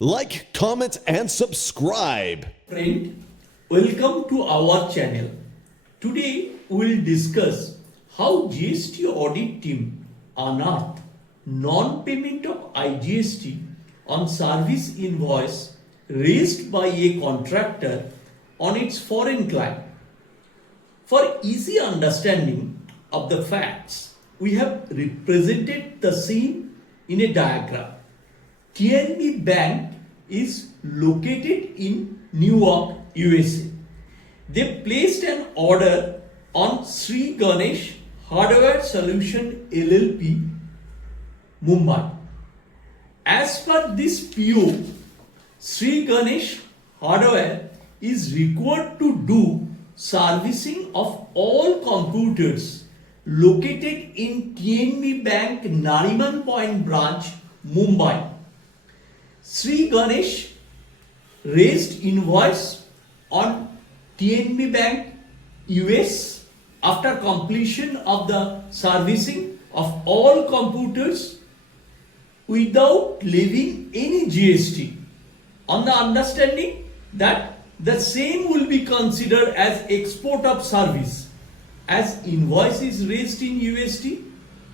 Like, comment and subscribe. Friend, welcome to our channel. Today we will discuss how GST audit team unearthed non-payment of IGST on service invoice raised by a contractor on its foreign client. For easy understanding of the facts, we have represented the scene in a diagram. TNB Bank is located in Newark, USA. They placed an order on Sri Ganesh Hardware Solution LLP, Mumbai. As per this PO, Sri Ganesh Hardware is required to do servicing of all computers located in TNB Bank Nariman Point branch, Mumbai. Sri Ganesh raised invoice on TNB Bank US after completion of the servicing of all computers without levying any GST, on the understanding that the same will be considered as export of service, as invoice is raised in USD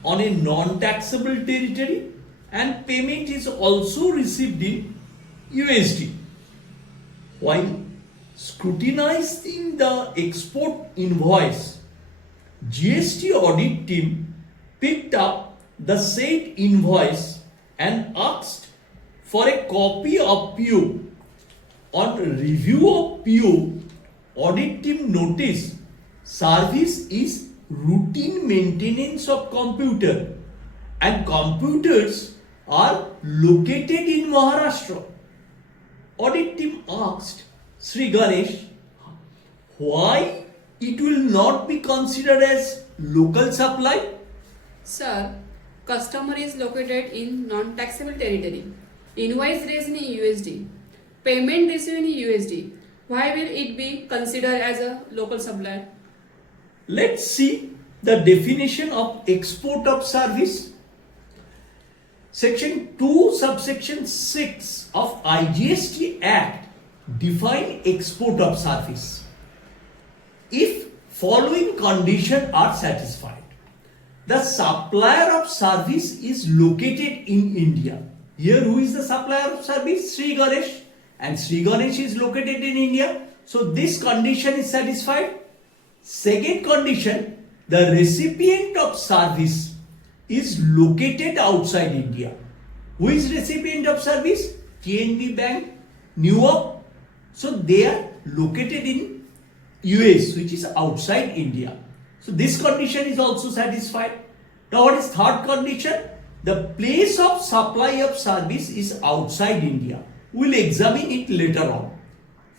on a non-taxable territory and payment is also received in USD. While scrutinizing the export invoice, GST audit team picked up the said invoice and asked for a copy of PO. On review of PO, audit team noticed service is routine maintenance of computer and computers are located in Maharashtra. Audit team asked Sri Ganesh why it will not be considered as local supply. Sir, customer is located in non-taxable territory. Invoice raised in USD. Payment received in USD. Why will it be considered as a local supplier? Let's see the definition of export of service. Section 2 subsection 6 of IGST Act define export of service. If following conditions are satisfied: the supplier of service is located in India. Here who is the supplier of service? Sri Ganesh, and Sri Ganesh is located in India. So this condition is satisfied. Second condition, the recipient of service is located outside India. Who is recipient of service? TNB Bank, Newark. So they are located in US, which is outside India. So this condition is also satisfied. Now what is third condition? The place of supply of service is outside India. We will examine it later on.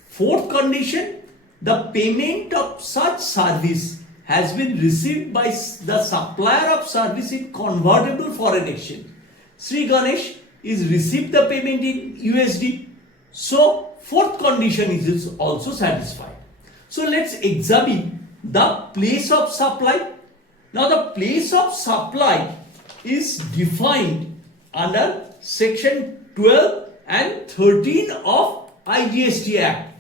Fourth condition, the payment of such service has been received by the supplier of service in convertible foreign exchange. Sri Ganesh is received the payment in USD. So fourth condition is also satisfied. So let's examine the place of supply. Now the place of supply is defined under section 12 and 13 of IGST Act.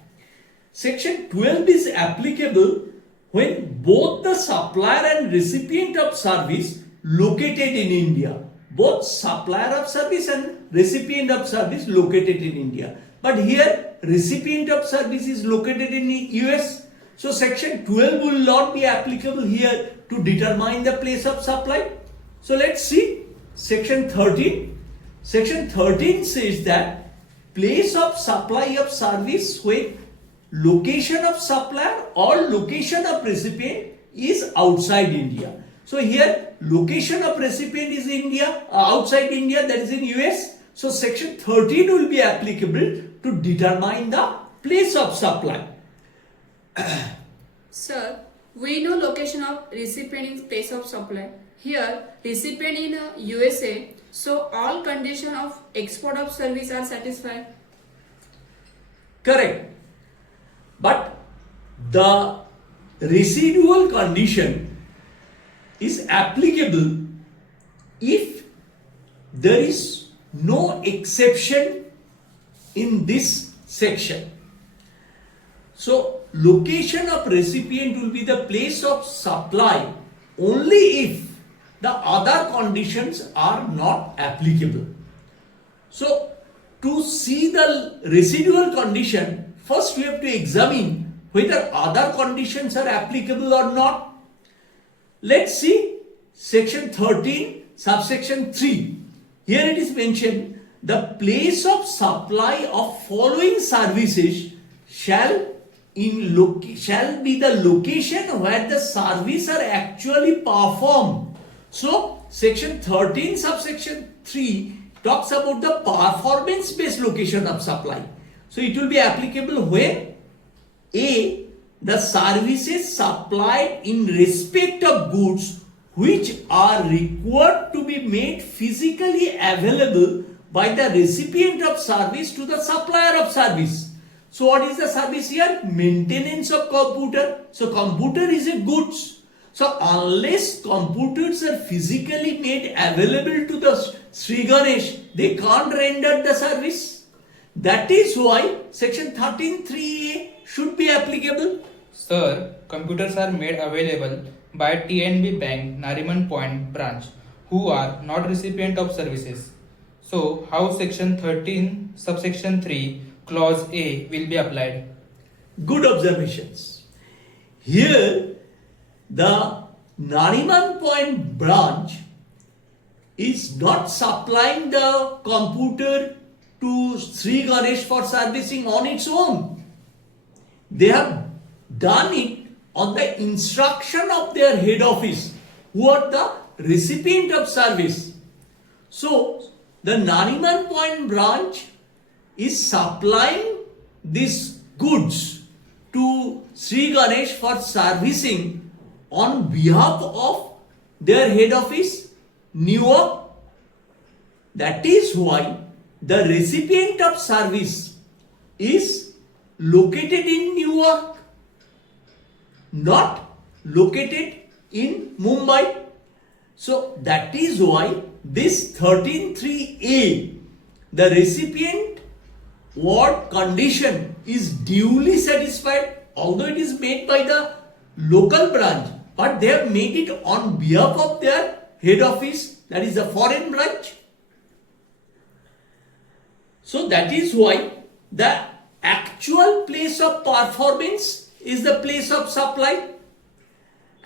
Section 12 is applicable when both the supplier and recipient of service located in India. Both supplier of service and recipient of service located in India. But here recipient of service is located in the US. So section 12 will not be applicable here to determine the place of supply. So let's see section 13. Section 13 says that place of supply of service when location of supplier or location of recipient is outside India. So here location of recipient is India, outside India, that is in US. So section 13 will be applicable to determine the place of supply. Sir, we know location of recipient in place of supply. Here, recipient in USA, so all conditions of export of service are satisfied. Correct. But the residual condition is applicable if there is no exception in this section. So location of recipient will be the place of supply only if the other conditions are not applicable. So to see the residual condition, first we have to examine whether other conditions are applicable or not. Let's see section 13 subsection 3. Here it is mentioned, the place of supply of following services shall be the location where the service are actually performed. So section 13 subsection 3 talks about the performance based location of supply. So it will be applicable when A, the services supplied in respect of goods which are required to be made physically available by the recipient of service to the supplier of service. So what is the service here? Maintenance of computer. So computer is a goods. So unless computers are physically made available to the Sri Ganesh, they can't render the service. That is why section 13(3)(a) should be applicable. Sir, computers are made available by TNB Bank Nariman Point branch who are not recipient of services. So how section 13 subsection 3 clause A will be applied? Good observations. Here the Nariman Point branch is not supplying the computer to Sri Ganesh for servicing on its own. They have done it on the instruction of their head office, who are the recipient of service. So the Nariman Point branch is supplying these goods to Sri Ganesh for servicing on behalf of their head office, Newark. That is why the recipient of service is located in Newark, not located in Mumbai. So that is why this 13(3)(a), the recipient ward condition is duly satisfied, although it is made by the local branch, but they have made it on behalf of their head office, that is the foreign branch. So that is why the actual place of performance is the place of supply,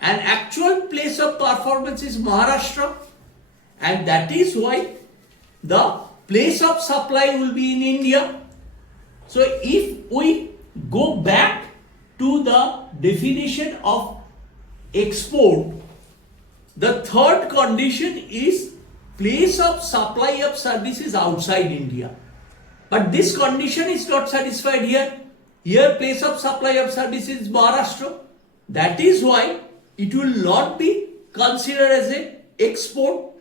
and actual place of performance is Maharashtra, and that is why the place of supply will be in India. So if we go back to the definition of export, the third condition is place of supply of services outside India. But this condition is not satisfied here. Here place of supply of services is Maharashtra. That is why it will not be considered as an export.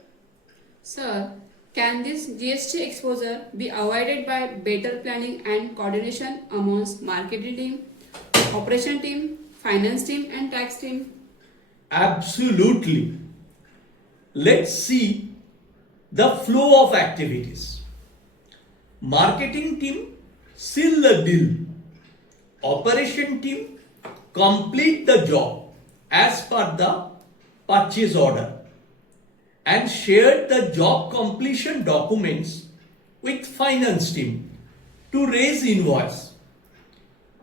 Sir, can this GST exposure be avoided by better planning and coordination amongst marketing team, operation team, finance team and tax team? Absolutely. Let's see the flow of activities. Marketing team seal the deal. Operation team complete the job as per the purchase order and share the job completion documents with finance team to raise invoice.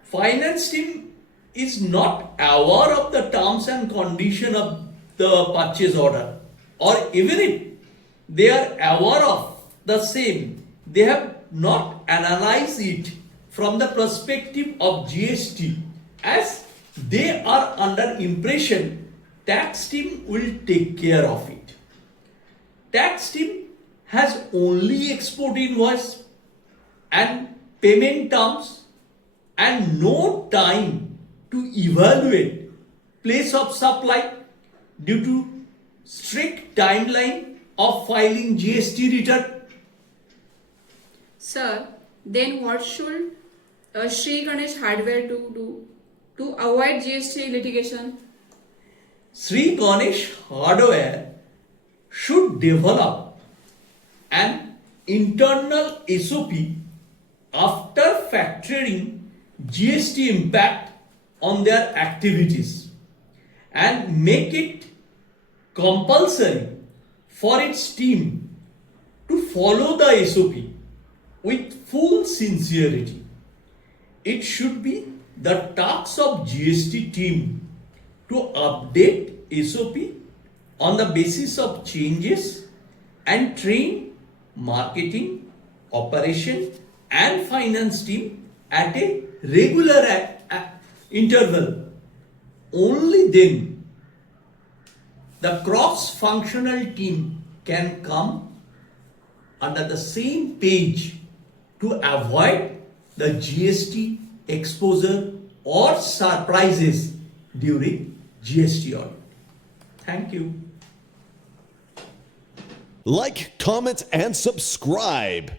Finance team is not aware of the terms and condition of the purchase order, or even if they are aware of the same, they have not analyzed it from the perspective of GST, as they are under impression tax team will take care of it. Tax team has only export invoice and payment terms and no time to evaluate place of supply due to strict timeline of filing GST return. Sir, then what should Sri Ganesh Hardware do to avoid GST litigation? Sri Ganesh Hardware should develop an internal SOP after factoring GST impact on their activities and make it compulsory for its team to follow the SOP with full sincerity. It should be the task of GST team to update SOP on the basis of changes and train marketing, operation and finance team at a regular interval. Only then the cross-functional team can come under the same page to avoid the GST exposure or surprises during GST audit. Thank you. Like, comment, and subscribe.